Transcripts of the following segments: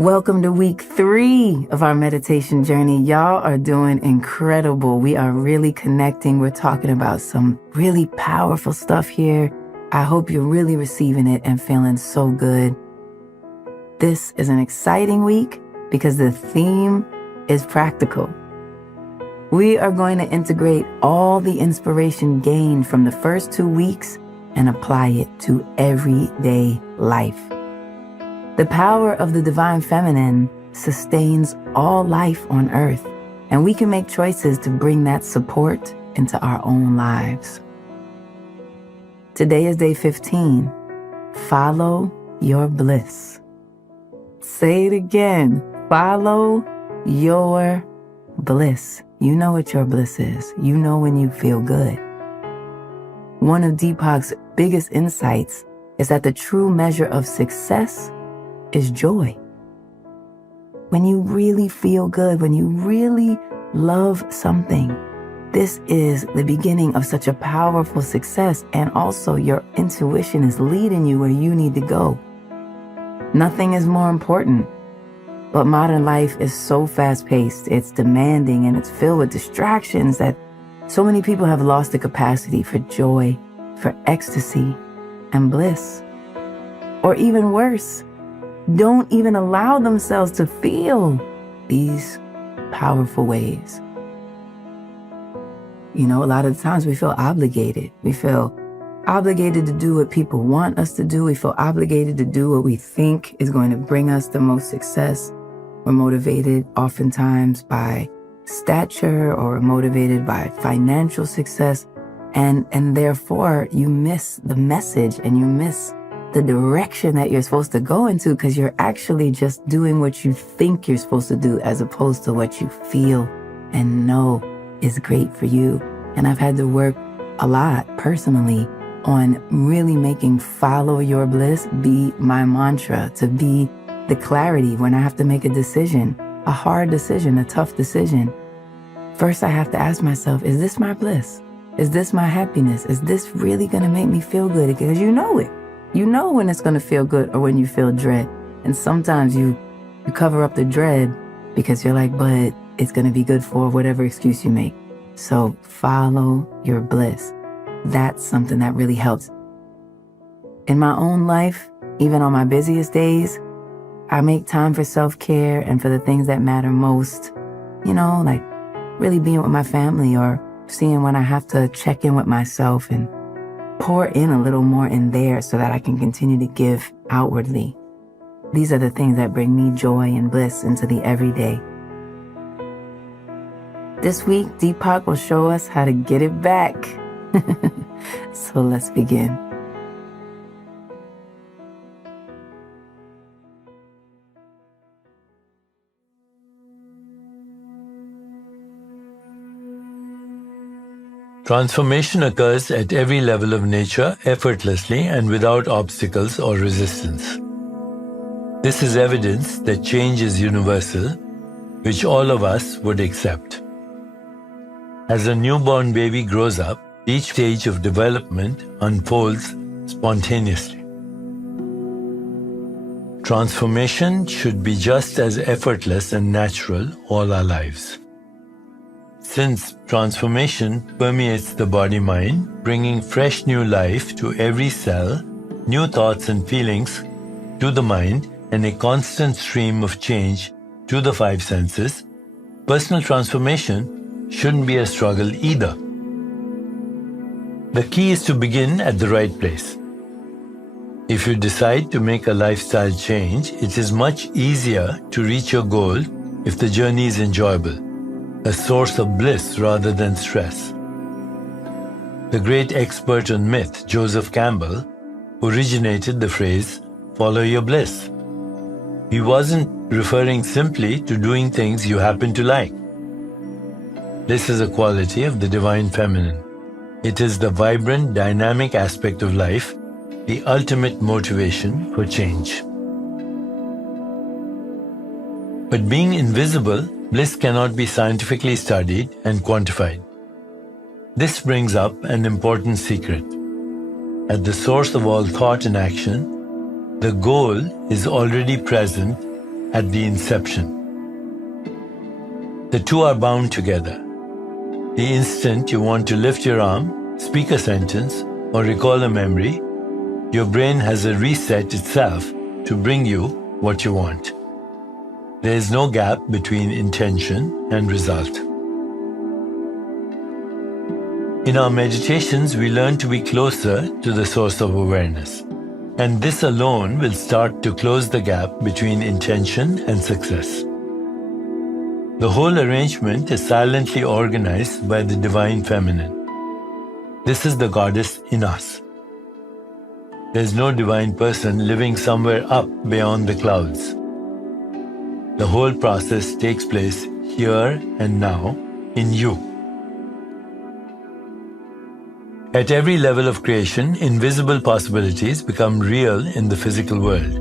Welcome to week 3 of our meditation journey. Y'all are doing incredible. We are really connecting. We're talking about some really powerful stuff here. I hope you're really receiving it and feeling so good. This is an exciting week because the theme is practical. We are going to integrate all the inspiration gained from the first 2 weeks and apply it to everyday life. The power of the divine feminine sustains all life on earth, and we can make choices to bring that support into our own lives. Today is day 15. Follow your bliss. Say it again. Follow your bliss. You know what your bliss is. You know when you feel good. One of Deepak's biggest insights is that the true measure of success is joy. When you really feel good, when you really love something, this is the beginning of such a powerful success, and also your intuition is leading you where you need to go. Nothing is more important, but modern life is so fast-paced, it's demanding, and it's filled with distractions that so many people have lost the capacity for joy, for ecstasy, and bliss. Or even worse, don't even allow themselves to feel these powerful ways. You know, a lot of the times we feel obligated. We feel obligated to do what people want us to do. We feel obligated to do what we think is going to bring us the most success. We're motivated oftentimes by stature or motivated by financial success. And therefore you miss the message and you miss the direction that you're supposed to go into, because you're actually just doing what you think you're supposed to do as opposed to what you feel and know is great for you. And I've had to work a lot personally on really making follow your bliss be my mantra, to be the clarity when I have to make a decision, a hard decision, a tough decision. First, I have to ask myself, is this my bliss? Is this my happiness? Is this really going to make me feel good? Because you know it. You know when it's going to feel good or when you feel dread. And sometimes you cover up the dread because you're like, but it's going to be good for whatever excuse you make. So follow your bliss. That's something that really helps. In my own life, even on my busiest days, I make time for self-care and for the things that matter most. You know, like really being with my family or seeing when I have to check in with myself and pour in a little more in there so that I can continue to give outwardly. These are the things that bring me joy and bliss into the everyday. This week, Deepak will show us how to get it back. So let's begin. Transformation occurs at every level of nature effortlessly and without obstacles or resistance. This is evidence that change is universal, which all of us would accept. As a newborn baby grows up, each stage of development unfolds spontaneously. Transformation should be just as effortless and natural all our lives. Since transformation permeates the body-mind, bringing fresh new life to every cell, new thoughts and feelings to the mind, and a constant stream of change to the 5 senses, personal transformation shouldn't be a struggle either. The key is to begin at the right place. If you decide to make a lifestyle change, it is much easier to reach your goal if the journey is enjoyable, a source of bliss rather than stress. The great expert on myth, Joseph Campbell, originated the phrase, "follow your bliss." He wasn't referring simply to doing things you happen to like. This is a quality of the divine feminine. It is the vibrant, dynamic aspect of life, the ultimate motivation for change. But being invisible, bliss cannot be scientifically studied and quantified. This brings up an important secret. At the source of all thought and action, the goal is already present at the inception. The two are bound together. The instant you want to lift your arm, speak a sentence, or recall a memory, your brain has a reset itself to bring you what you want. There is no gap between intention and result. In our meditations, we learn to be closer to the source of awareness. And this alone will start to close the gap between intention and success. The whole arrangement is silently organized by the Divine Feminine. This is the goddess in us. There is no divine person living somewhere up beyond the clouds. The whole process takes place here and now in you. At every level of creation, invisible possibilities become real in the physical world.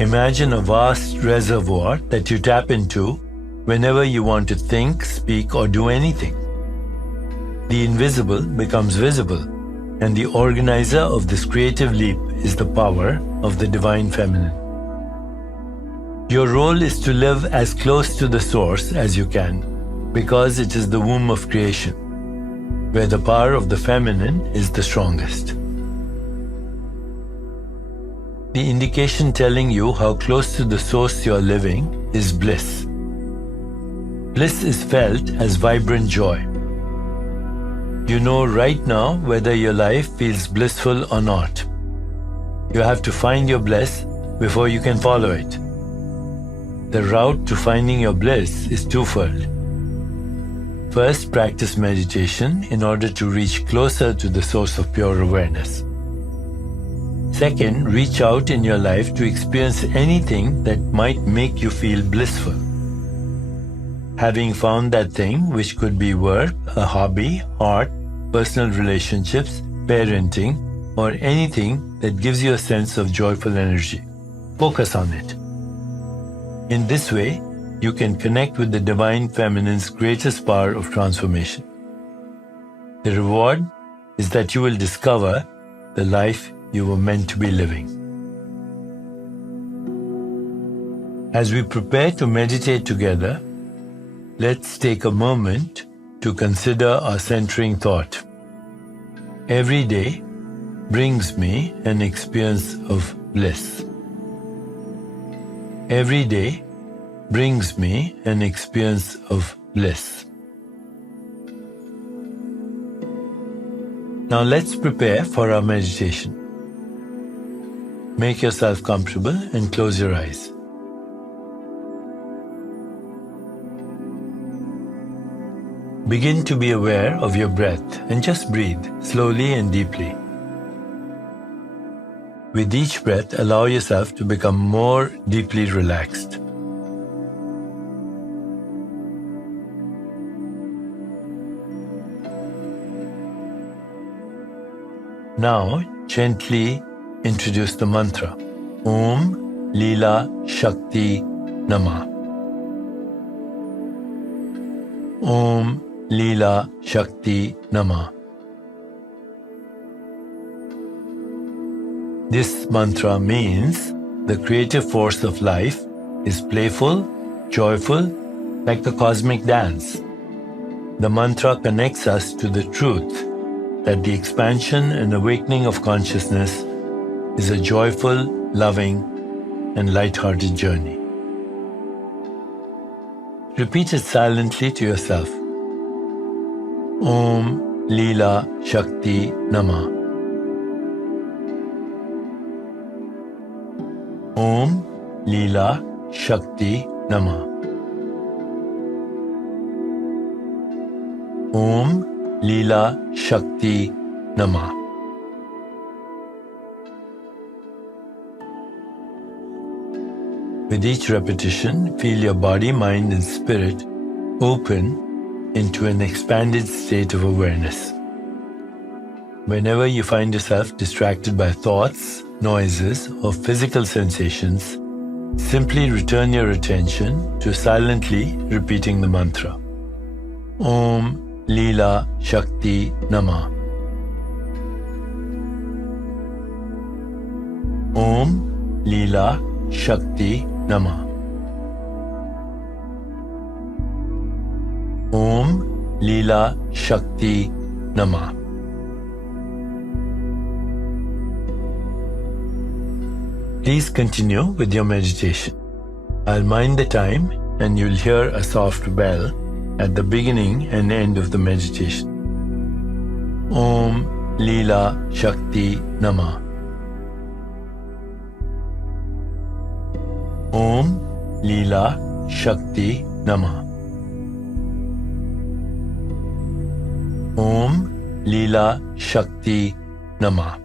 Imagine a vast reservoir that you tap into whenever you want to think, speak, or do anything. The invisible becomes visible, and the organizer of this creative leap is the power of the Divine Feminine. Your role is to live as close to the source as you can, because it is the womb of creation, where the power of the feminine is the strongest. The indication telling you how close to the source you are living is bliss. Bliss is felt as vibrant joy. You know right now whether your life feels blissful or not. You have to find your bliss before you can follow it. The route to finding your bliss is twofold. First, practice meditation in order to reach closer to the source of pure awareness. Second, reach out in your life to experience anything that might make you feel blissful. Having found that thing, which could be work, a hobby, art, personal relationships, parenting, or anything that gives you a sense of joyful energy, focus on it. In this way, you can connect with the Divine Feminine's greatest power of transformation. The reward is that you will discover the life you were meant to be living. As we prepare to meditate together, let's take a moment to consider our centering thought. Every day brings me an experience of bliss. Every day brings me an experience of bliss. Now let's prepare for our meditation. Make yourself comfortable and close your eyes. Begin to be aware of your breath and just breathe slowly and deeply. With each breath, allow yourself to become more deeply relaxed. Now, gently introduce the mantra, Om Leela Shakti Namah. Om Leela Shakti Namah. This mantra means the creative force of life is playful, joyful, like a cosmic dance. The mantra connects us to the truth that the expansion and awakening of consciousness is a joyful, loving, and light-hearted journey. Repeat it silently to yourself. Om Leela Shakti Namah. Om Leela Shakti Namah. Om Leela Shakti Namah. With each repetition, feel your body, mind, and spirit open into an expanded state of awareness. Whenever you find yourself distracted by thoughts, noises, or physical sensations, simply return your attention to silently repeating the mantra. Om Leela Shakti Namah. Om Leela Shakti Namah. Om Leela Shakti Namah. Please continue with your meditation. I'll mind the time and you'll hear a soft bell at the beginning and end of the meditation. Om Leela Shakti Namah. Om Leela Shakti Namah. Om Leela Shakti Namah.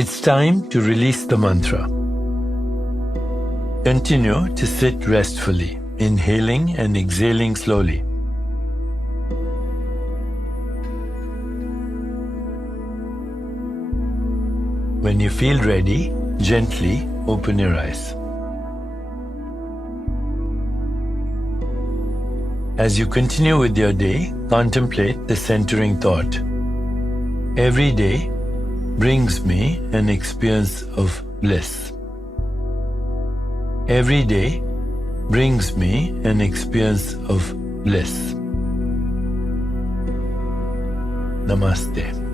It's time to release the mantra. Continue to sit restfully, inhaling and exhaling slowly. When you feel ready, gently open your eyes. As you continue with your day, contemplate the centering thought. Every day brings me an experience of bliss. Every day brings me an experience of bliss. Namaste.